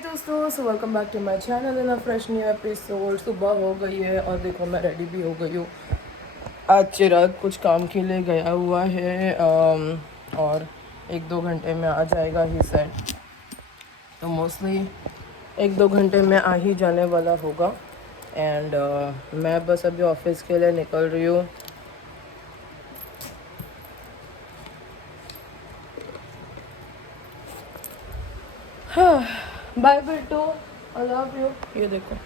दोस्तों, so welcome back to my channel in a fresh new episode. सुबह हो गई है और देखो मैं रेडी भी हो गई हूँ। आज चिराग कुछ काम के लिए गया हुआ है और 1-2 घंटे में आ जाएगा ही सेट। तो मोस्टली 1-2 घंटे में आ ही जाने वाला होगा। एंड मैं बस अभी ऑफिस के लिए निकल रही हूँ। हाँ, bye Bittu, I love you. ये देखो,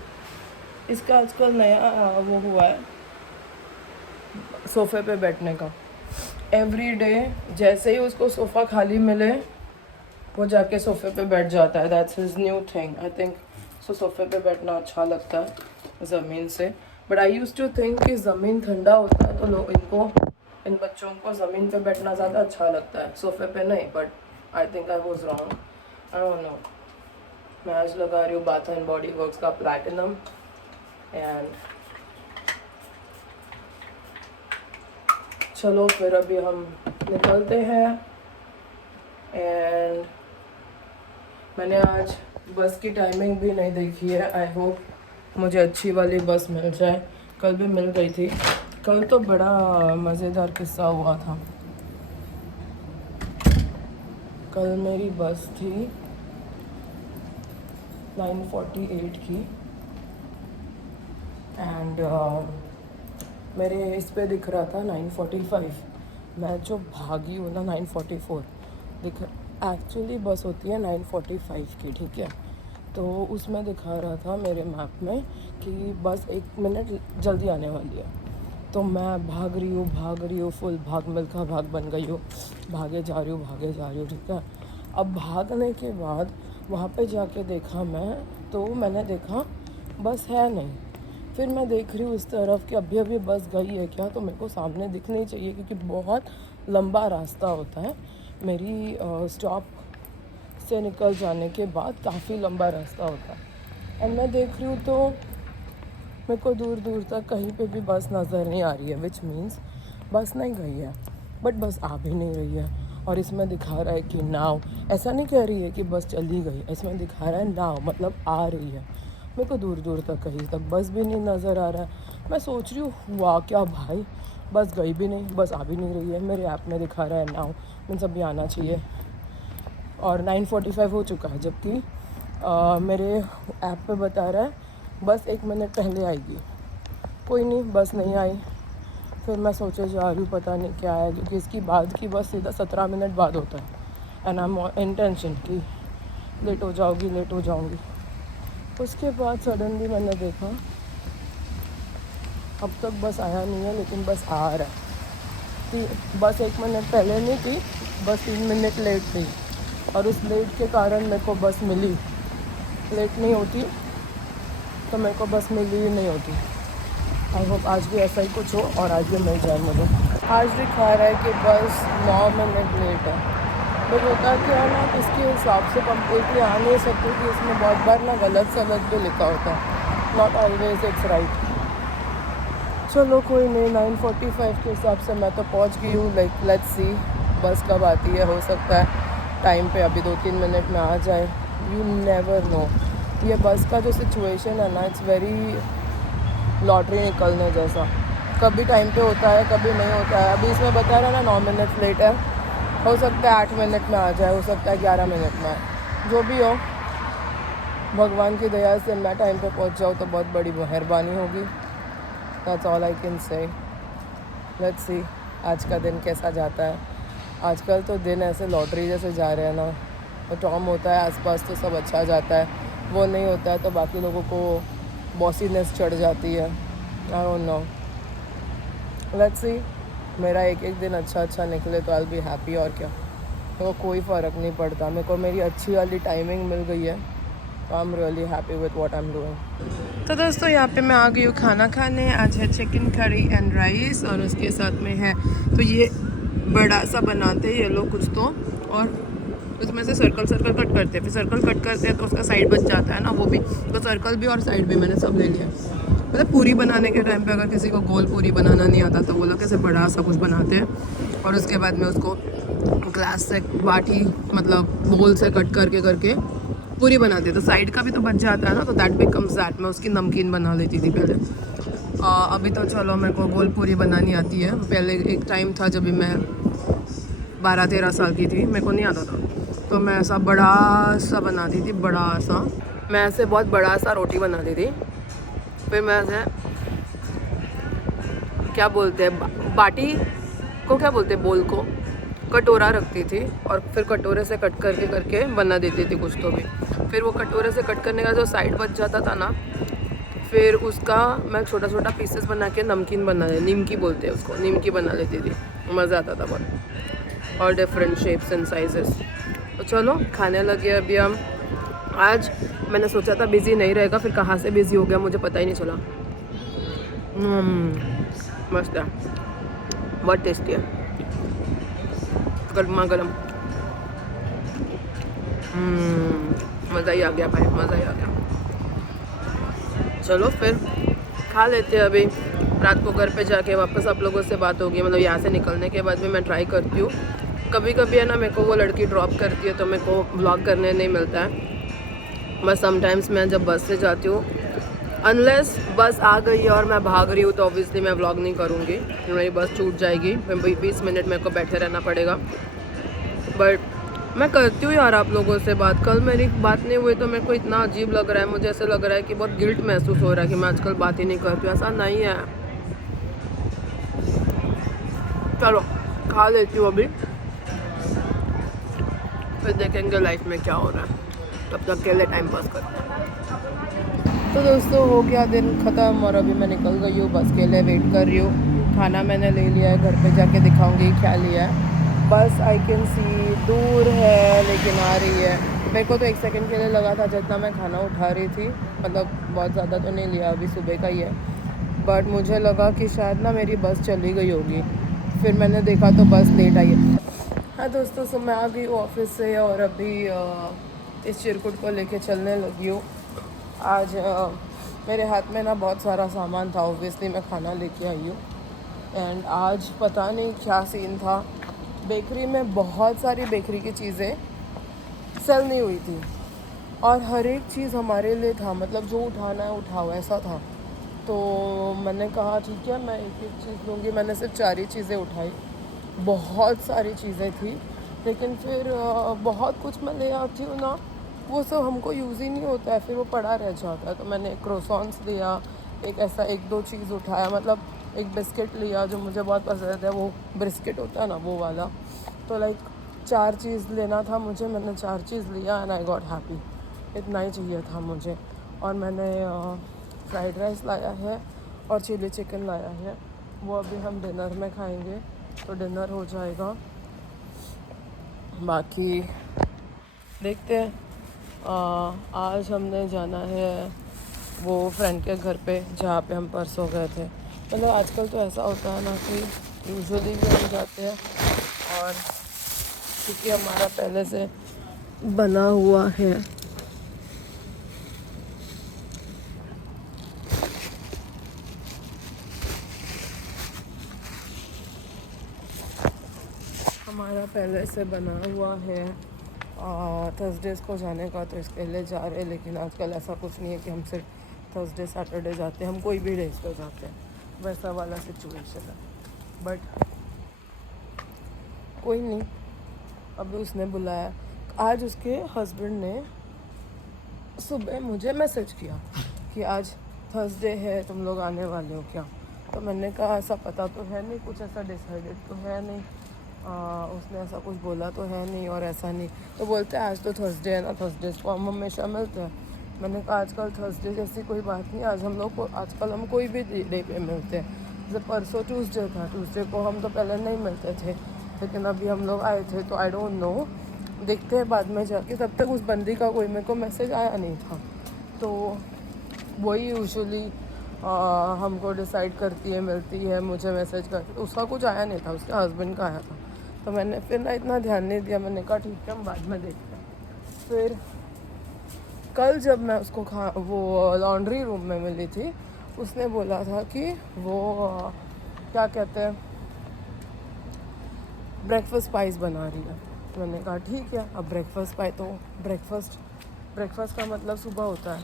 इसका आजकल नया वो हुआ है सोफ़े पे बैठने का। एवरी डे जैसे ही उसको सोफ़ा खाली मिले वो जाके सोफ़े पे बैठ जाता है। That's his new thing I think. So सोफ़े पे बैठना अच्छा लगता है ज़मीन से। But I use to think कि ज़मीन ठंडा होता है तो लोग इन बच्चों को ज़मीन पे बैठना ज़्यादा अच्छा लगता है, सोफ़े पे नहीं। But I think I was wrong, I don't know. मैं आज लगा रही हूँ बाथ एंड बॉडी वर्क्स का प्लैटिनम। एंड चलो फिर अभी हम निकलते हैं। एंड मैंने आज बस की टाइमिंग भी नहीं देखी है। आई होप मुझे अच्छी वाली बस मिल जाए। कल भी मिल गई थी। कल तो बड़ा मज़ेदार किस्सा हुआ था। कल मेरी बस थी 9:48 की एंड मेरे इस पे दिख रहा था 9:45। मैं जो भागी हूँ ना 9:44 दिख। एक्चुअली बस होती है 9:45 की, ठीक है। तो उसमें दिखा रहा था मेरे मैप में कि बस 1 मिनट जल्दी आने वाली है। तो मैं भाग रही हूँ फुल भाग मिल्खा भाग बन गई हूँ। भागे जा रही हूँ, ठीक है। अब भागने के बाद वहाँ पे जाके देखा मैं, तो मैंने देखा बस है नहीं। फिर मैं देख रही हूँ इस तरफ कि अभी बस गई है क्या, तो मेरे को सामने दिखनी चाहिए क्योंकि बहुत लंबा रास्ता होता है। मेरी स्टॉप से निकल जाने के बाद काफ़ी लंबा रास्ता होता है। एंड मैं देख रही हूँ तो मेरे को दूर दूर तक कहीं पे भी बस नज़र नहीं आ रही है, विच मीन्स बस नहीं गई है। बट बस आ भी नहीं रही है। और इसमें दिखा रहा है कि नाव, ऐसा नहीं कह रही है कि बस चली गई, इसमें दिखा रहा है नाव मतलब आ रही है। मेरे को दूर दूर तक कहीं तक बस भी नहीं नज़र आ रहा है। मैं सोच रही हूँ हुआ क्या भाई, बस गई भी नहीं, बस आ भी नहीं रही है। मेरे ऐप में दिखा रहा है नाव, मीन्स अभी आना चाहिए। और 9:45 हो चुका है, जबकि मेरे ऐप पे बता रहा है बस 1 मिनट पहले आएगी। कोई नहीं, बस नहीं आई। फिर मैं सोचे जा रही हूँ पता नहीं क्या है, क्योंकि इसकी बाद की बस सीधा 17 मिनट बाद होता है। And I am in tension कि लेट हो जाऊँगी। उसके बाद सडनली मैंने देखा अब तक बस आया नहीं है, लेकिन बस आ रहा है। बस 1 मिनट पहले नहीं थी, बस 3 मिनट लेट थी। और उस लेट के कारण मेरे को बस मिली। लेट नहीं होती तो मेरे को बस मिली ही नहीं होती। आई होप आज भी ऐसा ही कुछ हो और आज भी मिल जाए मुझे। आज दिखा रहा है कि बस 9 मिनट लेट है। बट होता क्या है ना, इसके हिसाब से कम्प्लीटली आ नहीं सकती कि इसमें बहुत बार ना गलत सलत भी लिखा होता है। Not always it's right. चलो कोई नहीं, 9:45 के हिसाब से मैं तो पहुंच गई हूँ। लाइक लेट्स सी बस कब आती है। हो सकता है टाइम पे अभी 2-3 मिनट में आ जाए, यू नेवर नो। ये बस का जो सिचुएशन है ना, इट्स वेरी लॉटरी निकलने जैसा। कभी टाइम पे होता है, कभी नहीं होता है। अभी इसमें बता रहा है ना 9 मिनट लेट है, हो सकता है 8 मिनट में आ जाए, हो सकता है 11 मिनट में आए। जो भी हो, भगवान की दया से मैं टाइम पे पहुंच जाऊँ तो बहुत बड़ी मेहरबानी होगी। That's all I can say. Let's see आज का दिन कैसा जाता है। आजकल तो दिन ऐसे लॉटरी जैसे जा रहे हैं ना, तो टॉम होता है आसपास तो सब अच्छा जाता है, वो नहीं होता है तो बाकी लोगों को बॉसीनेस चढ़ जाती है। I don't know, let's see. मेरा एक दिन अच्छा निकले तो आई बी हैप्पी। और क्या, तो कोई फ़र्क नहीं पड़ता। मेरे को मेरी अच्छी वाली टाइमिंग मिल गई है, तो I am really happy with what I am doing. तो दोस्तों यहाँ पे मैं आ गई हूँ खाना खाने। आज है चिकन करी एंड राइस और उसके साथ में है, तो ये बड़ा सा बनाते हैं ये लोग कुछ तो, और उसमें से सर्कल कट करते हैं। फिर सर्कल कट करते हैं तो उसका साइड बच जाता है ना, वो भी। तो सर्कल भी और साइड भी मैंने सब ले लिया। मतलब पूरी बनाने के टाइम पे अगर किसी को गोल पूरी बनाना नहीं आता तो वो लोग कैसे बड़ा सा कुछ बनाते हैं, और उसके बाद में उसको ग्लास से बाटी मतलब बोल से कट करके पूरी बनाते तो साइड का भी तो बच जाता है ना, तो दैट बिकम्स दैट। मैं उसकी नमकीन बना लेती थी पहले। अभी तो चलो मेरे को गोल पूरी बनानी आती है। पहले एक टाइम था जब भी मैं 12-13 साल की थी, मेरे को नहीं आता था, तो मैं ऐसा बड़ा सा बनाती थी, बड़ा सा। मैं ऐसे बहुत बड़ा सा रोटी बनाती थी, फिर मैं ऐसे क्या बोलते हैं बाटी को, क्या बोलते हैं बोल को, कटोरा रखती थी और फिर कटोरे से कट करके करके बना देती थी कुछ तो भी। फिर वो कटोरे से कट करने का जो साइड बच जाता था ना, फिर उसका मैं छोटा छोटा पीसेस बना के नमकीन बना ले, निमकी बोलते हैं उसको, निमकी बना लेती थी। मज़ा आता था बहुत, और डिफरेंट शेप्स एंड साइजेस। तो चलो खाने लगे अभी हम। आज मैंने सोचा था बिज़ी नहीं रहेगा, फिर कहाँ से बिज़ी हो गया मुझे पता ही नहीं चला। मस्त है, बहुत टेस्टी है, गर्मा गर्म। मज़ा ही आ गया भाई, मज़ा ही आ गया। चलो फिर खा लेते हैं अभी। रात को घर पे जाके वापस आप लोगों से बात होगी, मतलब यहाँ से निकलने के बाद भी मैं ट्राई करती हूँ। कभी कभी है ना, मेरे को वो लड़की ड्रॉप करती है तो मेरे को व्लॉग करने नहीं मिलता है। बस समटाइम्स मैं जब बस से जाती हूँ, अनलेस बस आ गई है और मैं भाग रही हूँ, तो ऑब्वियसली मैं व्लॉग नहीं करूँगी, मेरी बस छूट जाएगी, फिर 20 मिनट मेरे को बैठे रहना पड़ेगा। बट मैं करती हूँ यार आप लोगों से बात। कल मेरी बात नहीं हुई तो मेरे को इतना अजीब लग रहा है, मुझे ऐसे लग रहा है कि बहुत गिल्ट महसूस हो रहा है कि मैं आजकल बात ही नहीं करती हूँ। ऐसा नहीं है। चलो खा लेती हूँ अभी, फिर देखेंगे लाइफ में क्या हो रहा है। तब तक के लिए टाइम पास करते हैं। तो दोस्तों हो गया दिन ख़त्म और अभी मैं निकल गई हूँ, बस के लिए वेट कर रही हूँ। खाना मैंने ले लिया है, घर पे जाके दिखाऊंगी क्या लिया है। बस आई कैन सी दूर है लेकिन आ रही है। मेरे को तो 1 सेकंड के लिए लगा था जितना मैं खाना उठा रही थी, मतलब बहुत ज़्यादा तो नहीं लिया, अभी सुबह का ही है, बट मुझे लगा कि शायद ना मेरी बस चली गई होगी। फिर मैंने देखा तो बस लेट आई है। हाँ दोस्तों, सो मैं आ गई हूँ ऑफिस से और अभी इस चिरकुट को लेके चलने लगी हूँ। आज मेरे हाथ में ना बहुत सारा सामान था, ऑब्वियसली मैं खाना लेके आई हूँ। एंड आज पता नहीं क्या सीन था, बेकरी में बहुत सारी बेकरी की चीज़ें सेल नहीं हुई थी और हर एक चीज़ हमारे लिए था, मतलब जो उठाना है उठाओ ऐसा था। तो मैंने कहा ठीक है मैं एक एक चीज़ लूँगी। मैंने सिर्फ 4 ही चीज़ें उठाई, बहुत सारी चीज़ें थी, लेकिन फिर बहुत कुछ मैं ले आती हूँ ना, वो सब हमको यूज़ ही नहीं होता है, फिर वो पड़ा रह जाता है। तो मैंने एक क्रोसॉन्स लिया, एक ऐसा 1-2 चीज़ उठाया, मतलब एक बिस्किट लिया जो मुझे बहुत पसंद है, वो ब्रिस्किट होता है ना वो वाला। तो लाइक 4 चीज़ लेना था मुझे, मैंने 4 चीज़ लिया एंड आई गॉट हैप्पी। इतना ही चाहिए था मुझे। और मैंने फ्राइड राइस लाया है और चिली चिकन लाया है, वो अभी हम डिनर में खाएंगे, तो डिनर हो जाएगा। बाकी देखते हैं। आज हमने जाना है वो फ्रेंड के घर पे जहाँ पे हम परसों गए थे। मतलब आजकल तो ऐसा होता है ना कि यूजुअली भी हम जाते हैं, और क्योंकि हमारा पहले से बना हुआ है। हमारा पहले से बना हुआ है थर्सडेज़ को जाने का, तो इसके लिए जा रहे हैं। लेकिन आजकल ऐसा कुछ नहीं है कि हम सिर्फ थर्सडे सैटरडे जाते हैं, हम कोई भी डेज पे जाते हैं, वैसा वाला सिचुएशन है। बट कोई नहीं, अभी उसने बुलाया। आज उसके हस्बैंड ने सुबह मुझे मैसेज किया कि आज थर्सडे है, तुम लोग आने वाले हो क्या? तो मैंने कहा ऐसा पता तो है नहीं, कुछ ऐसा डिसाइडेड तो है नहीं, उसने ऐसा कुछ बोला तो है नहीं और ऐसा नहीं। तो बोलते हैं आज तो थर्सडे है ना, थर्सडेज को हम हमेशा मिलते हैं। मैंने कहा आजकल थर्सडे जैसी कोई बात नहीं, आज हम लोग को आजकल हम कोई भी डे पे मिलते हैं। जैसे परसों ट्यूसडे था, ट्यूसडे को हम तो पहले नहीं मिलते थे, लेकिन अभी हम लोग आए थे, तो आई डोंट नो, देखते हैं बाद में जाके। तब तक उस बंदी का कोई मेरे को मैसेज आया नहीं था, तो वही यूजुअली हमको डिसाइड करती है, मिलती है, मुझे मैसेज करती। उसका कुछ आया नहीं था, उसके हस्बैंड का आया था। तो मैंने फिर ना इतना ध्यान नहीं दिया, मैंने कहा ठीक है हम बाद में देखते हैं। फिर कल जब मैं उसको वो लॉन्ड्री रूम में मिली थी, उसने बोला था कि वो क्या कहते हैं ब्रेकफास्ट पाइस बना रही है। मैंने कहा ठीक है, अब ब्रेकफास्ट पाई तो ब्रेकफास्ट ब्रेकफास्ट का मतलब सुबह होता है,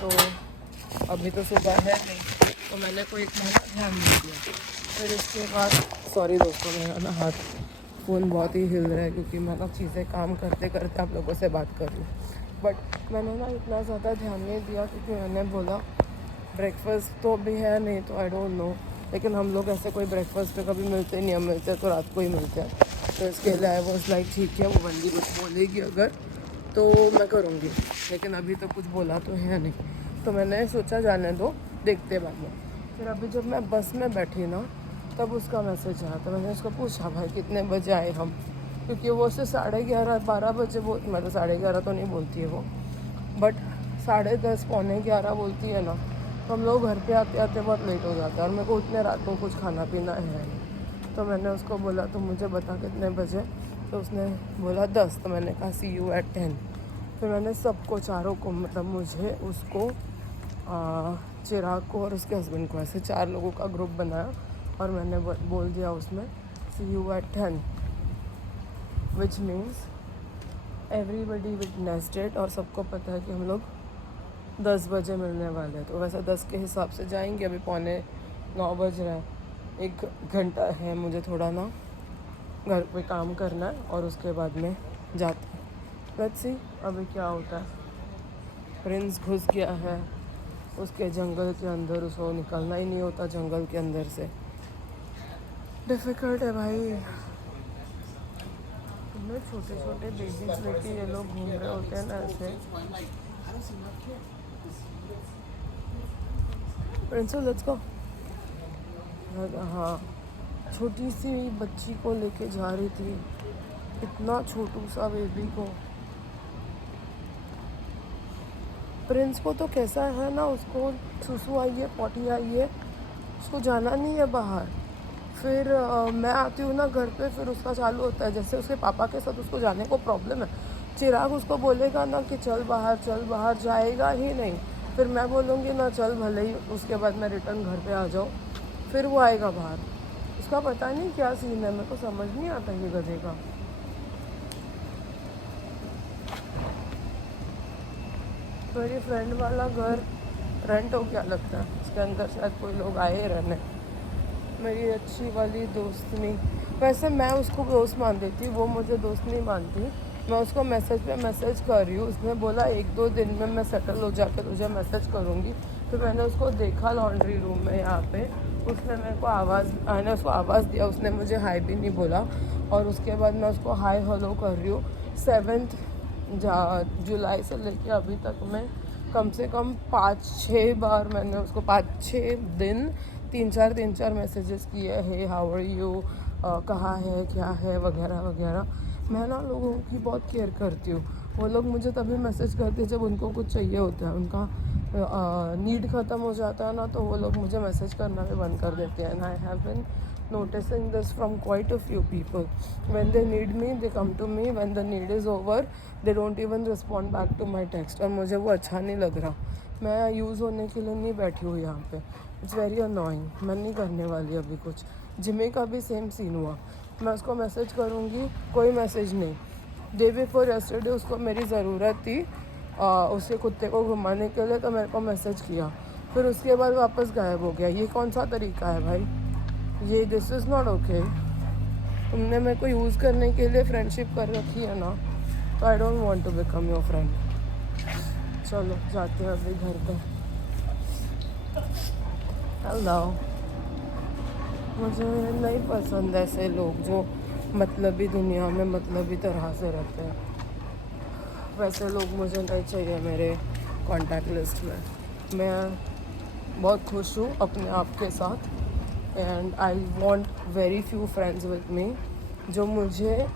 तो अभी तो सुबह है नहीं, तो मैंने कोई इतना ध्यान नहीं दिया। फिर इसके बाद सॉरी दोस्तों, मेरा ना हाथ फ़ोन बहुत ही हिल रहा है क्योंकि मैं ना चीज़ें काम करते करते आप लोगों से बात कर रही हूँ। बट मैंने ना इतना ज़्यादा ध्यान नहीं दिया क्योंकि मैंने बोला ब्रेकफास्ट तो अभी है नहीं, तो आई डोंट नो, लेकिन हम लोग ऐसे कोई ब्रेकफास्ट पे कभी मिलते नहीं, हम मिलते तो रात को ही मिलते हैं। तो इसके लिए आई वॉज लाइक ठीक है, वो बंदी कुछ बोलेगी अगर तो मैं करूँगी, लेकिन अभी तो कुछ बोला तो है नहीं, तो मैंने सोचा जाने दो, देखते बाद में। फिर अभी जब मैं बस में बैठी ना, तब उसका मैसेज आया, तो मैंने उसको पूछा भाई कितने बजे आए हम, क्योंकि वो उससे 11:30 12 बजे बोल, मैं तो 11:30 तो नहीं बोलती है वो, बट 10:30 11 बोलती है ना, तो हम लोग घर पे आते आते बहुत लेट हो जाता है, और मेरे को उतने रात को कुछ खाना पीना है नहीं। तो मैंने उसको बोला तो मुझे बता कितने बजे, तो उसने बोला 10, तो मैंने कहा सी यू एट 10। फिर मैंने सबको चारों को, मतलब मुझे, उसको, चिराग को और उसके हस्बैंड को, ऐसे 4 लोगों का ग्रुप बनाया और मैंने बोल दिया उसमें see you at 10, which means everybody witnessed it, और सबको पता है कि हम लोग 10 बजे मिलने वाले हैं। तो वैसे 10 के हिसाब से जाएंगे, अभी 8:45 बज रहा है, 1 घंटा है मुझे थोड़ा ना घर पे काम करना है, और उसके बाद में जाते हैं। लेट्स सी अभी क्या होता है। प्रिंस घुस गया है उसके जंगल के अंदर, उसको निकलना ही नहीं होता जंगल के अंदर से, डिफ़िकल्ट है भाई। इतने छोटे छोटे बेबीज लेके ये लोग घूम रहे होते हैं ना ऐसे। प्रिंसो लेट्स गो। हाँ, छोटी सी बच्ची को लेके जा रही थी, इतना छोटू सा बेबी को। प्रिंस को तो कैसा है ना, उसको सुसु आई है, पॉटी आई है, उसको जाना नहीं है बाहर। फिर मैं आती हूँ ना घर पे, फिर उसका चालू होता है, जैसे उसके पापा के साथ उसको जाने को प्रॉब्लम है। चिराग उसको बोलेगा ना कि चल बाहर, जाएगा ही नहीं। फिर मैं बोलूँगी ना चल भले ही, उसके बाद मैं रिटर्न घर पे आ जाऊँ, फिर वो आएगा बाहर। उसका पता नहीं क्या सीन है, मेरे को समझ नहीं आता ये गधे का। मेरी फ्रेंड वाला घर रेंट हो गया लगता है, उसके अंदर शायद कोई लोग आए रहने। मेरी अच्छी वाली दोस्त नहीं, वैसे मैं उसको दोस्त मान देती, वो मुझे दोस्त नहीं मानती। मैं उसको मैसेज पे मैसेज कर रही हूँ, उसने बोला 1-2 दिन में मैं सेटल हो जाकर तुझे मैसेज करूँगी। फिर मैंने उसको देखा लॉन्ड्री रूम में यहाँ पे, उसने मेरे को मैंने उसको आवाज़ दिया, उसने मुझे हाय भी नहीं बोला, और उसके बाद मैं उसको हाय हेलो कर रही हूँ। 7 जुलाई से लेके अभी तक मैं कम से कम 5-6 बार मैंने उसको 5-6 दिन 3-4 मैसेजेस किए, हे हाउ आर यू, कहाँ है, क्या है, वगैरह वगैरह। मैं ना लोगों की बहुत केयर करती हूँ। वो लोग मुझे तभी मैसेज करते हैं जब उनको कुछ चाहिए होता है, उनका नीड ख़त्म हो जाता है ना, तो वो लोग मुझे मैसेज करना भी बंद कर देते हैं। And I have been noticing this from quite a few people. When they need me, they come to me. When the need is over, they don't even respond back to my text. और मुझे वो अच्छा नहीं लग रहा। मैं use होने के लिए नहीं बैठी हूँ यहाँ पे। It's very annoying. मैं नहीं करने वाली अभी कुछ। जिमी का भी सेम सीन हुआ, मैं उसको मैसेज करूँगी, कोई मैसेज नहीं। डे बिफोर यस्टरडे उसको मेरी ज़रूरत थी उसके कुत्ते को घुमाने के लिए, तो मेरे को मैसेज किया, फिर उसके बाद वापस गायब हो गया। ये कौन सा तरीका है भाई, ये दिस इज़ नॉट ओके। तुमने मेरे को यूज़ करने के लिए फ्रेंडशिप कर रखी है ना, तो I don't want to become your friend. चलो जाते हैं अभी घर पे। हेलो, मुझे नहीं पसंद ऐसे लोग जो मतलबी दुनिया में मतलबी तरह से रहते हैं। वैसे लोग मुझे नहीं चाहिए मेरे कॉन्टैक्ट लिस्ट में। मैं बहुत खुश हूँ अपने आप के साथ, and I want very few friends with me जो मुझे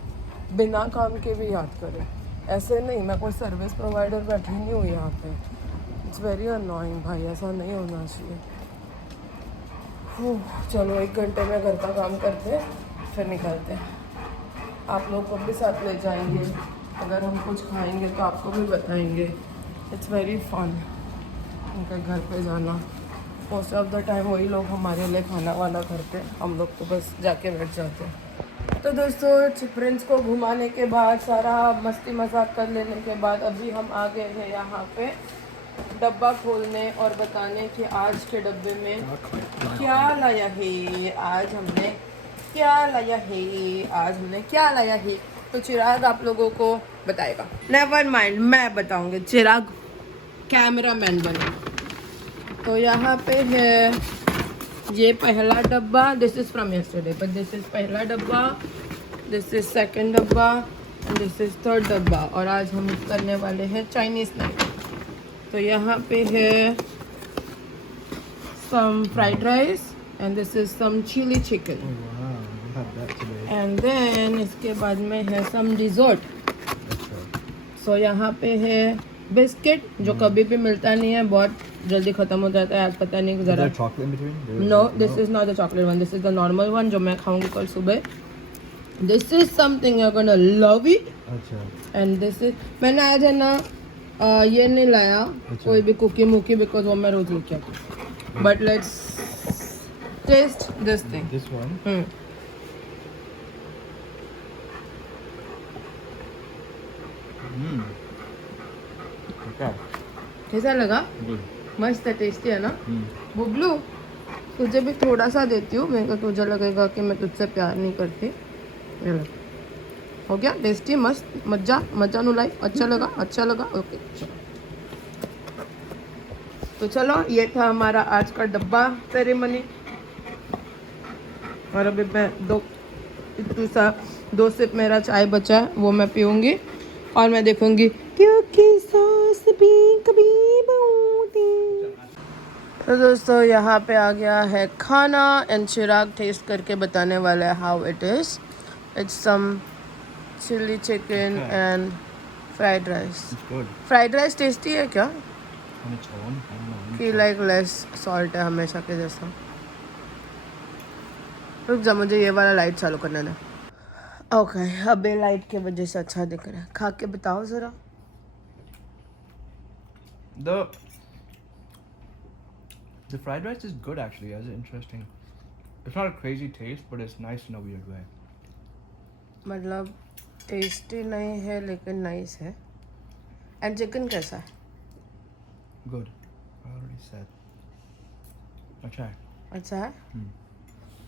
बिना काम के भी याद करें। ऐसे नहीं, मैं कोई सर्विस प्रोवाइडर बैठी नहीं हूँ यहाँ पे। इट्स वेरी अनोइंग भाई, ऐसा नहीं होना चाहिए। चलो 1 घंटे में घर का काम करते फिर निकलते हैं। आप लोग को भी साथ ले जाएंगे, अगर हम कुछ खाएंगे तो आपको भी बताएंगे। इट्स वेरी फन उनके घर पे जाना। मोस्ट ऑफ द टाइम वही लोग हमारे लिए खाना वाना करते हैं, हम लोग तो बस जाके बैठ जाते हैं। तो दोस्तों प्रिंस को घुमाने के बाद सारा मस्ती मजाक कर लेने के बाद अभी हम आ गए हैं यहाँ पे डब्बा खोलने और बताने कि आज के डब्बे में क्या लाया है। आज हमने क्या लाया है, आज हमने क्या लाया है, तो चिराग आप लोगों को बताएगा। नेवर माइंड, मैं बताऊंगी, चिराग कैमरा मैन बने। तो यहाँ पे है ये पहला डब्बा, this is from yesterday, but this is पहला डब्बा, दिस इज सेकंड डब्बा एंड दिस इज थर्ड डब्बा। और आज हम करने वाले हैं चाइनीज नाइट। तो यहाँ पे है some fried rice and this is some chilli chicken and then इसके बाद में है सम डिजर्ट। सो यहाँ पे है बिस्किट जो कभी भी मिलता नहीं है, बहुत जल्दी खत्म हो जाता है। आज पता नहीं जरा no, this is not the chocolate one, this is the normal one जो मैं खाऊंगी कल सुबह। This is something you are gonna love it. And this is, मैंने आज है ना ये नहीं लाया कोई भी कुकी मुकी बिकॉज वो मैं रोज लेके आती हूँ। But let's taste this thing, this one. कैसा लगा? मस्त है, टेस्टी है ना? बुबलू तुझे भी थोड़ा सा देती हूँ, मेरे को तुझे लगेगा कि मैं तुझसे प्यार नहीं करती। ये लो, हो गया टेस्टी, मस्त, मजा मजा नु लाई। अच्छा लगा? अच्छा लगा, ओके। तो चलो, ये था हमारा आज का डब्बा सेरेमनी। और अभी मैं दो सिप मेरा चाय बचा है वो मैं पीऊँगी और मैं देखूँगी क्योंकि सांस भी कभी बूंदी। तो दोस्तों यहाँ पे आ गया है खाना एंड चिराग टेस्ट करके बताने वाला है how it is. It's some chilli chicken and fried rice. Fried rice tasty है क्या? कि लाइक लेस सॉल्ट है हमेशा के जैसा। रुक जा, मुझे ये वाला लाइट चालू करने दे। ओके, अबे लाइट के वजह से अच्छा दिख रहा है। खा के बताओ ज़रा। The fried rice is good actually. It's interesting. It's not a crazy taste, but it's nice in a weird way. मतलब टेस्टी नहीं है लेकिन नाइस है। एंड चिकन कैसा है? Good. I already said. अच्छा है। अच्छा है।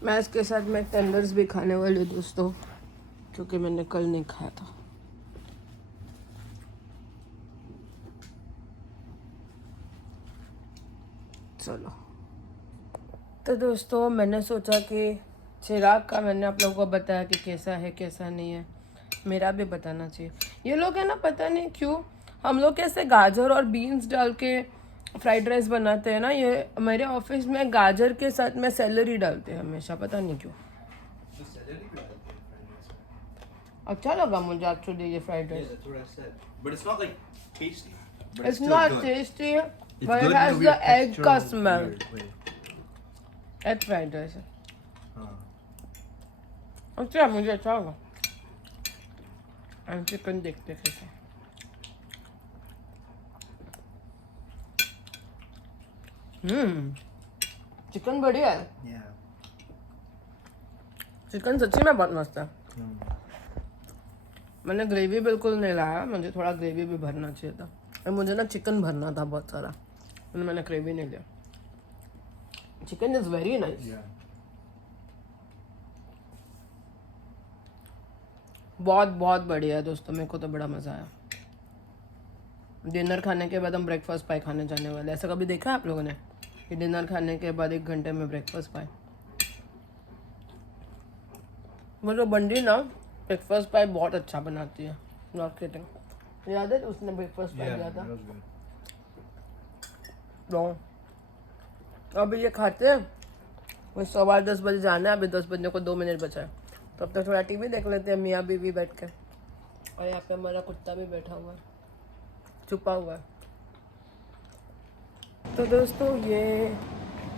मैं इसके साथ में टेंडर्स भी खाने वाली हूँ दोस्तों, क्योंकि मैंने कल नहीं खाया था। चलो, तो दोस्तों मैंने सोचा कि चिराग का मैंने आप लोगों को बताया कि कैसा है कैसा नहीं है, मेरा भी बताना चाहिए। ये लोग है ना, पता नहीं क्यों हम लोग कैसे गाजर और बीन्स डाल के फ्राइड राइस बनाते हैं ना, ये मेरे ऑफिस में गाजर के साथ में सेलरी डालते हैं हमेशा, पता नहीं क्यों। अच्छा लगा मुझे एक्चुअली ये fried rice. It's not tasty, but it has the egg का smell. Egg fried rice. अच्छा, मुझे अच्छा लगा। एंड चिकन देखते कैसे। चिकन बढ़िया है। चिकन सच्ची में बहुत मस्त है। मैंने ग्रेवी बिल्कुल नहीं लाया, मुझे थोड़ा ग्रेवी भी भरना चाहिए था। और मुझे ना चिकन भरना था बहुत सारा, मैंने ग्रेवी नहीं लिया। Chicken is very nice. बहुत बहुत बढ़िया है दोस्तों, मेरे को तो बड़ा मज़ा आया। डिनर खाने के बाद हम ब्रेकफास्ट पाई खाने जाने वाले। ऐसा कभी देखा है आप लोगों ने कि डिनर खाने के बाद 1 घंटे में ब्रेकफास्ट पाई? वो जो बंडी ना ब्रेकफास्ट पाई बहुत अच्छा बनाती है, नॉट किडिंग। याद है उसने ब्रेकफास्ट पाई दिया था? तो अभी ये खाते हैं, वही 10:15 बजे जाना है। अभी 10 बजने को 2 मिनट बचा है, तब तक थोड़ा टीवी देख लेते हैं मियाँ बीवी बैठ के। और यहाँ पे हमारा कुत्ता भी बैठा हुआ है, छुपा हुआ है। तो दोस्तों ये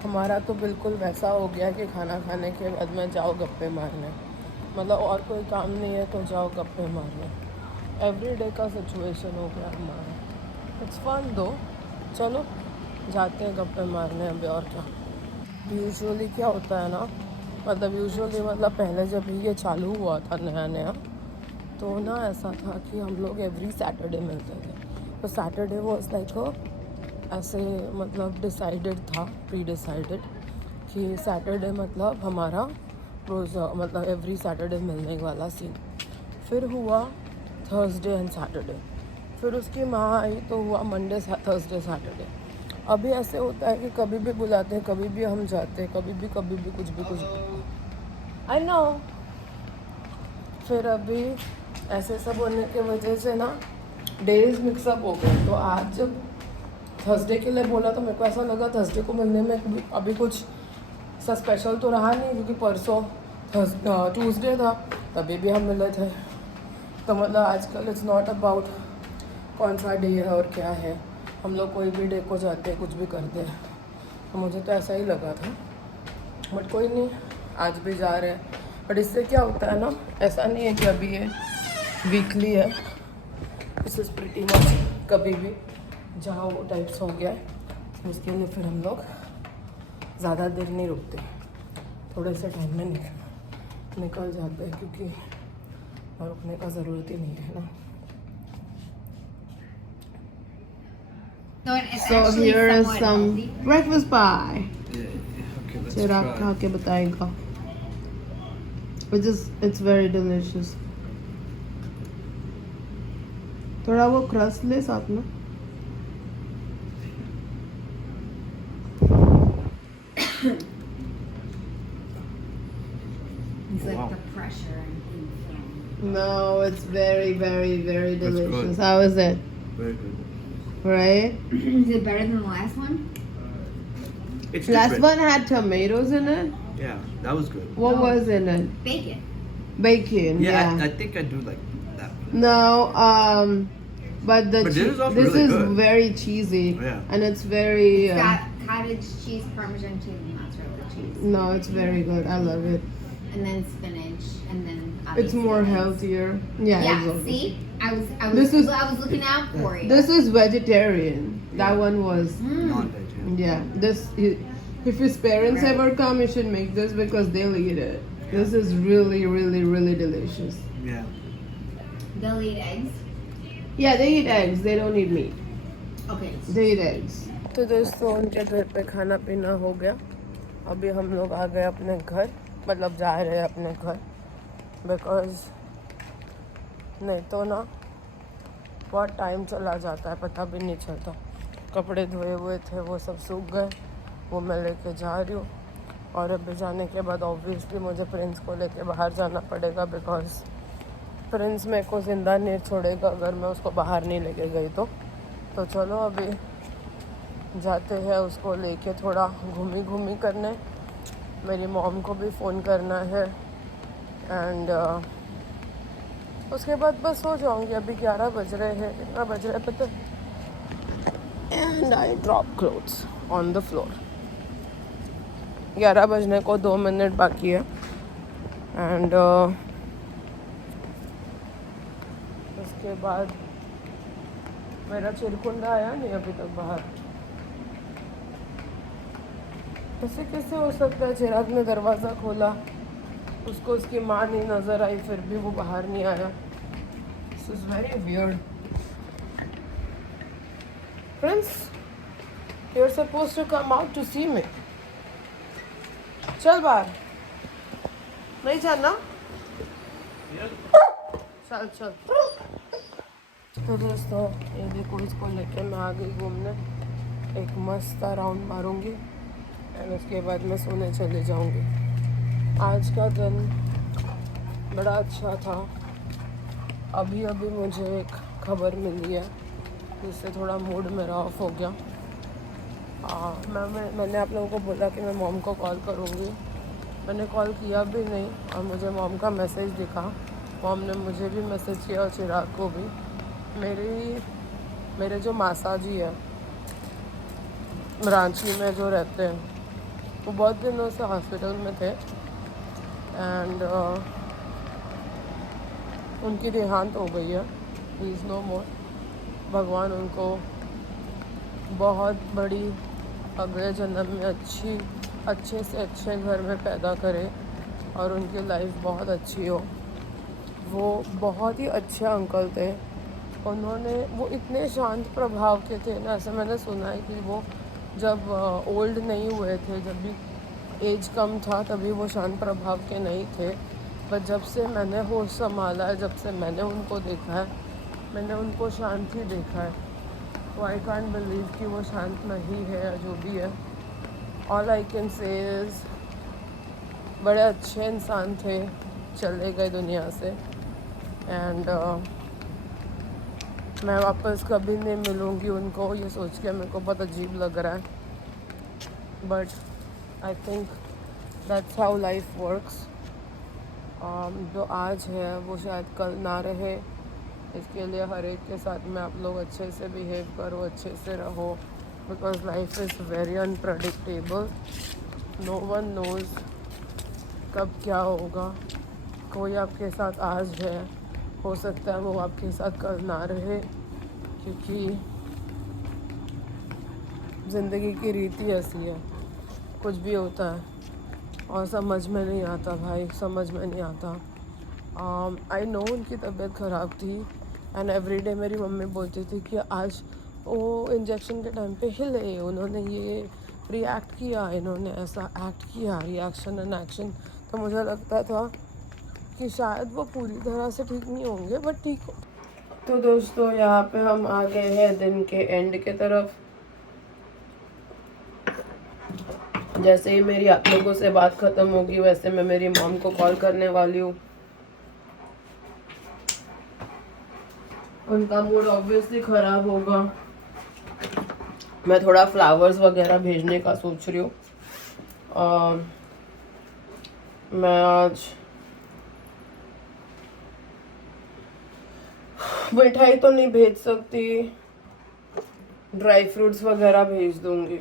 हमारा तो बिल्कुल वैसा हो गया कि खाना खाने के बाद में जाओ गप्पे मारने, मतलब और कोई काम नहीं है तो जाओ गप्पे मारने। एवरीडे का सिचुएशन हो गया हमारा। इट्स फन दो, चलो जाते हैं गप्पे मारने अभी। और क्या यूजुअली क्या होता है ना, मतलब यूजुअली मतलब पहले जब ये चालू हुआ था नया नया, तो ना ऐसा था कि हम लोग एवरी सैटरडे मिलते थे। तो सैटरडे वॉज लाइक ऐसे मतलब डिसाइडेड था, प्री डिसाइडेड कि सैटरडे मतलब हमारा रोज़ मतलब एवरी सैटरडे मिलने वाला सीन। फिर हुआ थर्सडे एंड सैटरडे, फिर उसकी माँ आई तो हुआ मंडे थर्सडे सैटरडे। अभी ऐसे होता है कि कभी भी बुलाते हैं, कभी भी हम जाते हैं, कभी भी कुछ भी आई नो। फिर अभी ऐसे सब होने की वजह से ना डेज मिक्सअप हो गए। तो आज जब थर्सडे के लिए बोला तो मेरे को ऐसा लगा थर्सडे को मिलने में अभी कुछ सा स्पेशल तो रहा नहीं, क्योंकि परसों ट्यूसडे था, तभी भी हम मिले थे। तो मतलब आजकल इट्स नॉट अबाउट कौन सा डे है और क्या है, हम लोग कोई भी डे को जाते हैं, कुछ भी करते हैं। तो मुझे तो ऐसा ही लगा था, बट कोई नहीं, आज भी जा रहे हैं। बट इससे क्या होता है ना, ऐसा नहीं है कि अभी ये वीकली है, दिस इज़ प्रिटी मच कभी भी जाओ वो टाइप्स हो गया है। उसके लिए फिर हम लोग ज़्यादा देर नहीं रुकते, थोड़े से टाइम में निकल जाते हैं, क्योंकि रुकने का ज़रूरत ही नहीं है ना। So here is some breakfast pie. Okay, let's चिराग खा try. के बताएगा। It's very delicious. थोड़ा वो क्रस्ट ले साथ में। It's like Wow. the pressure and things. No, it's very, very, very That's good. delicious. How is it? Very good. Right? Is it better than the last one? It's Last different. one had tomatoes in it. Yeah, that was good. What No. was in it? Bacon. Bacon. Yeah. I think I do like that one. No, but But this is also this really is good. very cheesy. Yeah. And it's very It's got cottage cheese, Parmesan cheese, and mozzarella cheese. no, it's very good. I love it. And then spinach, and then It's obviously more eggs. healthier. Yeah, Yeah, exactly. see? I was This I was looking out for you. This is vegetarian. That Yeah. one was. Mm. Non-veg. Yeah. Yeah. If his parents Right. ever come, you should make this because they'll eat it. This is really, really, really delicious. Yeah. They'll eat eggs. Yeah, they eat eggs. They don't eat meat. Okay. They eat eggs. तो दोस्तों उनके घर पे खाना पीना हो गया। अभी हम लोग आ गए अपने घर, मतलब जा रहे हैं अपने घर, बिकॉज नहीं तो ना बहुत टाइम चला जाता है, पता भी नहीं चलता। कपड़े धोए हुए थे वो सब सूख गए, वो मैं लेके जा रही हूँ। और अभी जाने के बाद ऑब्वियसली मुझे प्रिंस को लेके बाहर जाना पड़ेगा, बिकॉज प्रिंस मेरे को ज़िंदा नहीं छोड़ेगा अगर मैं उसको बाहर नहीं लेके गई तो चलो अभी जाते हैं उसको लेके थोड़ा घूमी करने। मेरी मॉम को भी फ़ोन करना है एंड उसके बाद बस हो जाऊँगी। अभी 11 बज रहे हैं, कितना बज रहा है पता है? And I drop clothes on the floor. 11 बजने को 2 मिनट बाकी है एंड उसके बाद मेरा चिरकुंडा आया नहीं अभी तक बाहर। ऐसे कैसे हो सकता है? चिराग ने दरवाज़ा खोला, उसको उसकी माँ नहीं नज़र आई, फिर भी वो बाहर नहीं आया। This is very weird. Friends, you are supposed to come out to see me. चल बाहर, नहीं जाना? चल चल। तो दोस्तों ये देखो, इसको लेके मैं आ गई घूमने। एक मस्त राउंड मारूंगी एंड उसके बाद मैं सोने चले जाऊंगी। आज का दिन बड़ा अच्छा था। अभी मुझे एक खबर मिली है जिससे थोड़ा मूड मेरा ऑफ हो गया। मैंने आप लोगों को बोला कि मैं मॉम को कॉल करूँगी, मैंने कॉल किया भी नहीं और मुझे मॉम का मैसेज दिखा। मॉम ने मुझे भी मैसेज किया और चिराग को भी। मेरे जो मासा जी है रांची में जो रहते हैं, वो बहुत दिनों से हॉस्पिटल में थे एंड उनकी देहांत हो गई है। ही इज़ नो मोर। भगवान उनको बहुत बड़ी अगले जन्म में अच्छे से अच्छे घर में पैदा करे और उनकी लाइफ बहुत अच्छी हो। वो बहुत ही अच्छे अंकल थे। वो इतने शांत प्रभाव के थे ना, ऐसा मैंने सुना है कि वो जब ओल्ड नहीं हुए थे, जब भी एज कम था तभी वो शांत प्रभाव के नहीं थे। पर जब से मैंने होश संभाला है, जब से मैंने उनको देखा है, मैंने उनको शांत ही देखा है। तो आई कांट बिलीव कि वो शांत नहीं है या जो भी है। All I can say is बड़े अच्छे इंसान थे, चले गए दुनिया से। एंड मैं वापस कभी नहीं मिलूँगी उनको, ये सोच के मेरे को बहुत अजीब लग रहा है। But I think that's how life works. जो आज है वो शायद कल ना रहे। इसके लिए हर एक के साथ में आप लोग अच्छे से बिहेव करो, अच्छे से रहो, because life is very unpredictable. No one knows कब क्या होगा। कोई आपके साथ आज है, हो सकता है वो आपके साथ कल ना रहे, क्योंकि ज़िंदगी की रीति ऐसी है, कुछ भी होता है और समझ में नहीं आता भाई, समझ में नहीं आता। आई नो उनकी तबीयत ख़राब थी एंड एवरीडे मेरी मम्मी बोलती थी कि आज वो इंजेक्शन के टाइम पे हिले, उन्होंने ये रिएक्ट किया, इन्होंने ऐसा एक्ट किया, रिएक्शन एंड एक्शन। तो मुझे लगता था कि शायद वो पूरी तरह से ठीक नहीं होंगे, बट ठीक हो। तो दोस्तों, यहाँ पे हम आ गए हैं दिन के एंड के तरफ। जैसे ही मेरी आप लोगों से बात ख़त्म होगी, वैसे मैं मेरी मॉम को कॉल करने वाली हूँ। उनका मूड ऑब्वियसली ख़राब होगा। मैं थोड़ा फ्लावर्स वगैरह भेजने का सोच रही हूँ। मैं आज मिठाई तो नहीं भेज सकती, ड्राई फ्रूट्स वगैरह भेज दूँगी।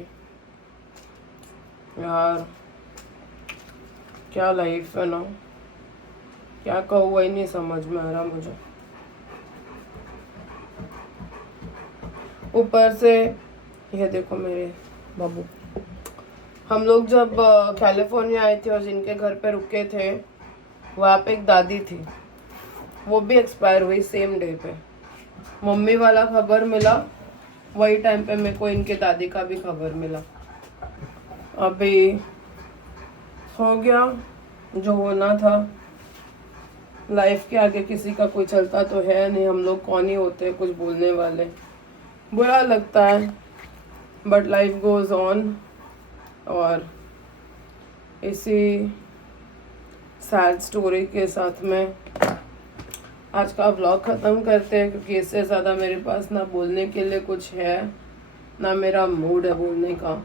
यार क्या लाइफ है ना, क्या कहूँ वही नहीं समझ में आ रहा मुझे। ऊपर से ये देखो मेरे बाबू, हम लोग जब कैलिफोर्निया आए थे और जिनके घर पे रुके थे, वहाँ पे एक दादी थी, वो भी एक्सपायर हुई सेम डे पे। मम्मी वाला खबर मिला, वही टाइम पे मेरे को इनके दादी का भी खबर मिला। अभी हो गया जो होना था। लाइफ के आगे किसी का कोई चलता तो है नहीं, हम लोग कौन ही होते कुछ बोलने वाले। बुरा लगता है बट लाइफ गोज़ ऑन। और इसी सैड स्टोरी के साथ में आज का व्लॉग ख़त्म करते हैं, क्योंकि इससे ज़्यादा मेरे पास ना बोलने के लिए कुछ है, ना मेरा मूड है बोलने का।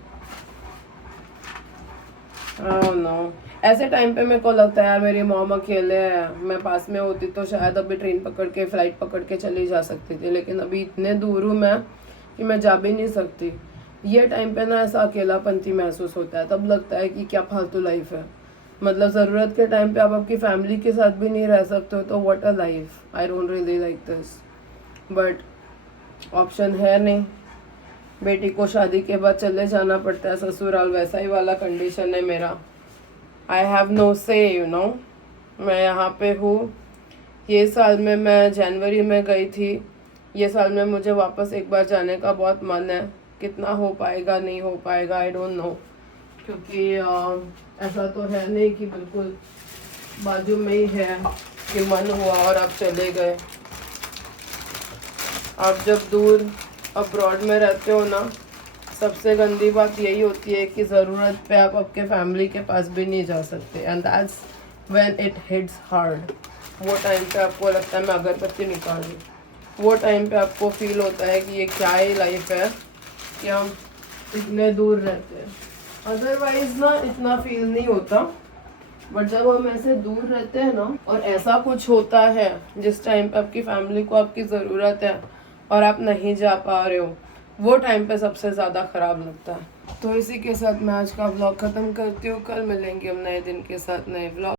नो, ऐसे टाइम पे मेरे को लगता है यार मेरी मॉम अकेले है, मैं पास में होती तो शायद अभी ट्रेन पकड़ के फ्लाइट पकड़ के चली जा सकती थी, लेकिन अभी इतने दूर हूँ मैं कि मैं जा भी नहीं सकती। ये टाइम पे ना ऐसा अकेलापंती महसूस होता है, तब लगता है कि क्या फालतू लाइफ है। मतलब ज़रूरत के टाइम पे आप आपकी फैमिली के साथ भी नहीं रह सकते हो, तो what a life. I don't really like this, but option है नहीं। बेटी को शादी के बाद चले जाना पड़ता है ससुराल, वैसा ही वाला कंडीशन है मेरा। आई हैव नो से, यू नो। मैं यहाँ पे हूँ। ये साल में मैं जनवरी में गई थी, ये साल में मुझे वापस एक बार जाने का बहुत मन है। कितना हो पाएगा नहीं हो पाएगा आई डोंट नो, क्योंकि ऐसा तो है नहीं कि बिल्कुल बाजू में ही है कि मन हुआ और आप चले गए। आप जब दूर अब्रॉड में रहते हो ना, सबसे गंदी बात यही होती है कि ज़रूरत पे आप आपके फैमिली के पास भी नहीं जा सकते, and that's when it hits hard. वो टाइम पे आपको लगता है मैं अगरबत्ती निकाल रही, वो टाइम पे आपको फील होता है कि ये क्या ही लाइफ है कि हम इतने दूर रहते हैं। अदरवाइज ना इतना फील नहीं होता, बट जब हम ऐसे दूर रहते हैं ना और ऐसा कुछ होता है जिस टाइम पे आपकी फैमिली को आपकी ज़रूरत है और आप नहीं जा पा रहे हो, वो टाइम पे सबसे ज़्यादा ख़राब लगता है। तो इसी के साथ मैं आज का व्लॉग ख़त्म करती हूँ। कल मिलेंगे हम नए दिन के साथ, नए व्लॉग।